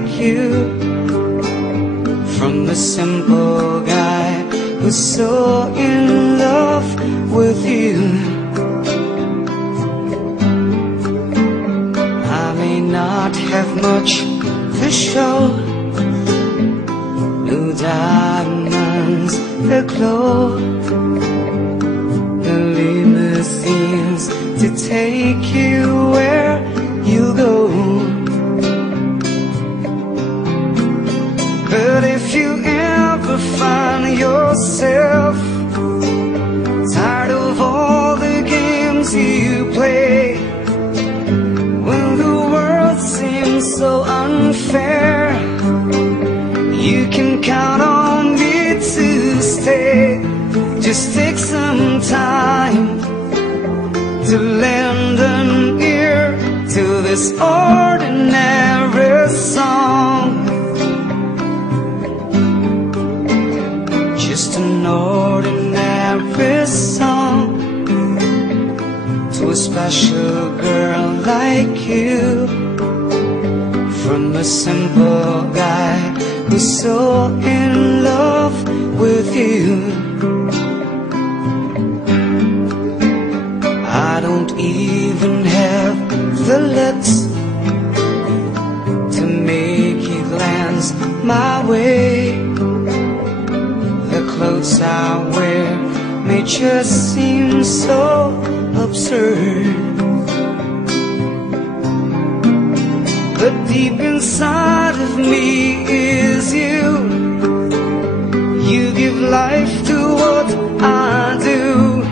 like you, from the simple guy who's so in love with you. I may not have much to show, no diamonds that glow, no limousines to take you where you go. But if you ever find yourself tired of all the games you play, when the world seems so unfair, you can count on me to stay. Just take some time to lend an ear to this ordinary song. Just an ordinary song to a special girl like you, from a simple guy who's so in love with you. I don't even have the lips to make you glance my way. The clothes I wear may just seem so absurd, but deep inside of me is you. You give life to what I do.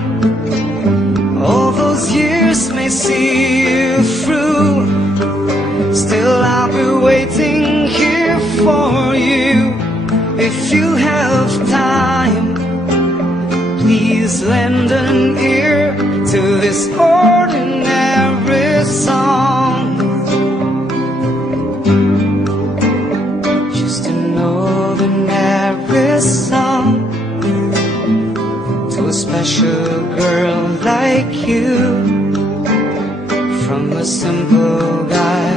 All those years may see you through, still I'll be waiting here for you. If you have time, please lend an ear to this ordinary song. Just an ordinary song to a special girl like you, from a simple guy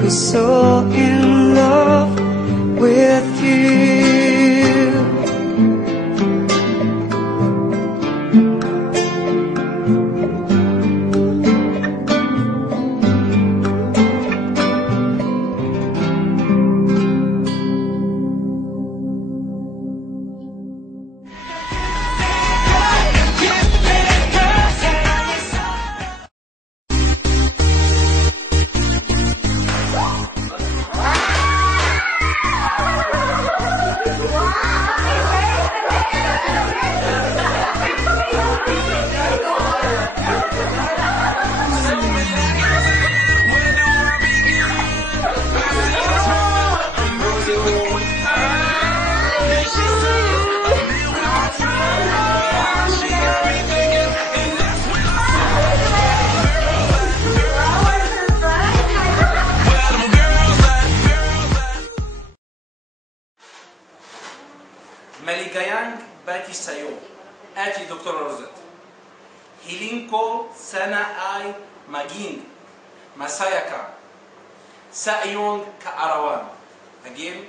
who's so in love with you. Maligayang birthday sa'yo, Ate Dr. Rosette. Hiling ko sana ay maging masaya ka sa iyong kaarawan. Again,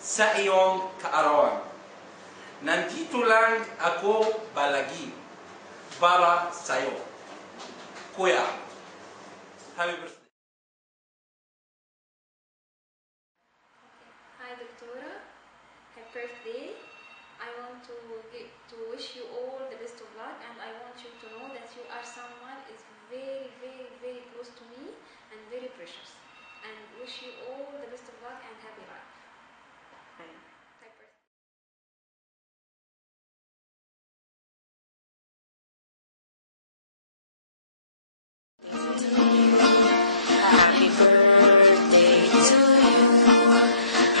sa iyong kaarawan. Nandito lang ako balagi para sa'yo. Kuya, happy birthday. Hi, Doctora. Happy birthday. I want to wish you all the best of luck, and I want you to know that you are someone is very, very, very close to me and very precious. And wish you all the best of luck and happy life. Happy birthday. Happy birthday to you.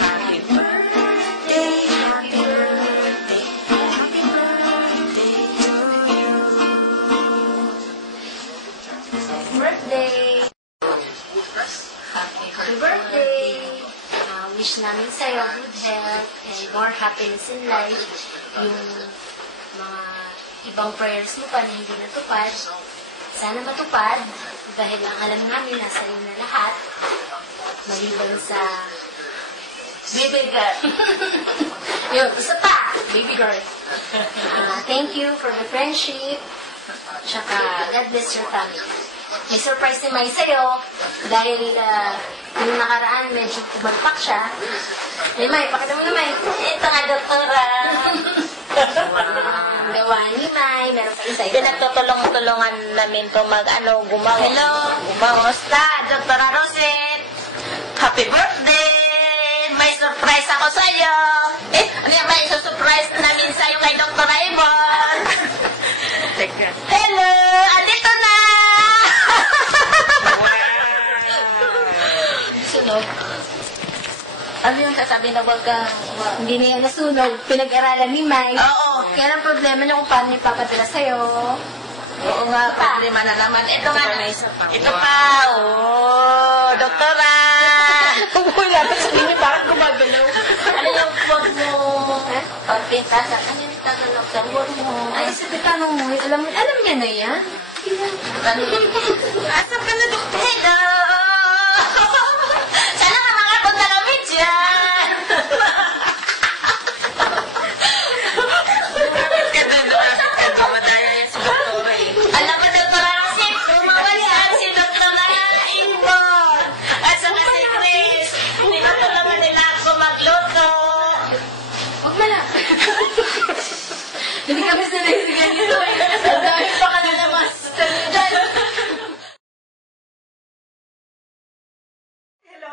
Happy birthday, happy birthday, happy birthday to you. Birthday! Happy birthday! Wish namin sa'yo good health and more happiness in life. Yung mga ibang prayers mo pa na hindi natupad, sana matupad dahil ang alam namin nasa iyo na lahat. Maliban sa Baby girl. Yun, isa pa. Baby girl. Thank you for the friendship. Tsaka, God bless your family. May surprise ni Mai sa'yo. Dahil, yung nakaraan, medyo pumalpak siya. May, pakita mo na, Mai. Ito nga, doktora. Gawa ni Mai. Meron pa isa. Pinagtutulong-tulungan namin to gumawa. Hello. Kumusta, Dr. Rosette? Happy birthday! May surprise ako sa'yo. Ano yung may surprise namin sa'yo kay Dr. Raymond? Hello! Andito na! Sunog. Ano yung sasabihin na wag kang... Hindi na yan nasunog. Pinag-aralan ni Mai. Oo. Kaya ang problema niya kung paano niya papadala sa'yo. Oo nga, problema na naman. Ito nga. Ito pa. Oh, doktora. Wala pa sabihin niya, bakit gumagalaw? Ano yung wag mo? Pagpintasan. Ano yung tagalog sa wag mo? Ay, sabi tanong mo, alam niya na yan? Asap ka na, doktor. Hello! Sana ka makapunta kami dyan. Alam mo, Dr. Rosette, bumawalian si Dr. Raymond. At saka si Chris. Tinutulungan nila ako magluto. Huwag na lang. Hindi kami sanay sa ganito. Ang dami pa ka na naman. Hello.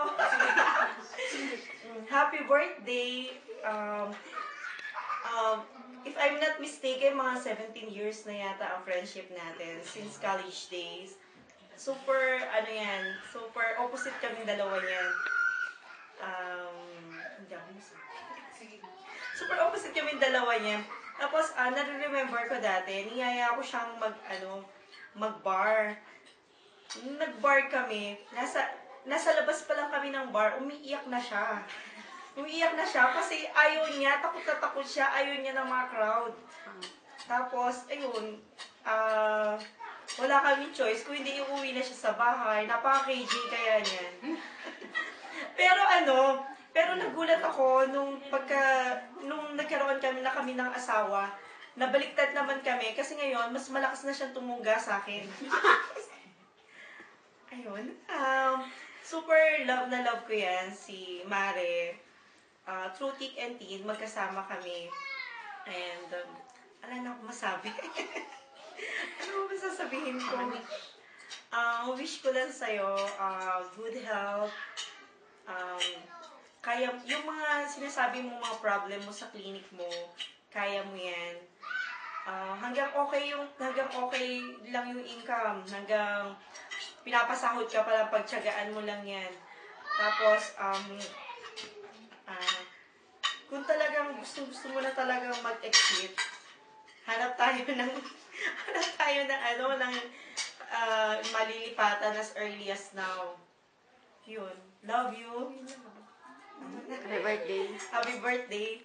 Happy birthday. If I'm not mistaken, mga 17 years na yata ang friendship natin since college days. Super, super opposite kaming dalawa niyan. Hindi ako masabi. Super opposite kaming dalawa niyan. Tapos, nare-remember ko dati, niyaya ko siyang mag-bar. Nung nag-bar kami, nasa labas pa lang kami ng bar, umiiyak na siya. Umiiyak na siya kasi ayaw niya, takot na takot siya, ayaw niya ng mga crowd. Tapos, ayun, wala kaming choice kung hindi iuwi na siya sa bahay. Napaka-KJ kaya niyan. Pero nagulat ako nung nagkaroon kami ng asawa, nabaliktad naman kami kasi ngayon, mas malakas na siyang tumungga sa akin. Ayun. Super love na love ko yan, si Mare. Through thick and thin, magkasama kami. And, wala na akong masabi. Ano ba sasabihin ko? Wish ko lang sa'yo, good health. Kaya, yung mga sinasabi mo mga problem mo sa clinic mo, kaya mo yan. Hanggang okay lang yung income. Hanggang pinapasahod ka pala, pagtsagaan mo lang yan. Tapos, kung talagang gusto mo na talagang mag-exit, hanap tayo ng malilipatan as early as now. Yun. Love you. Happy birthday. Happy birthday.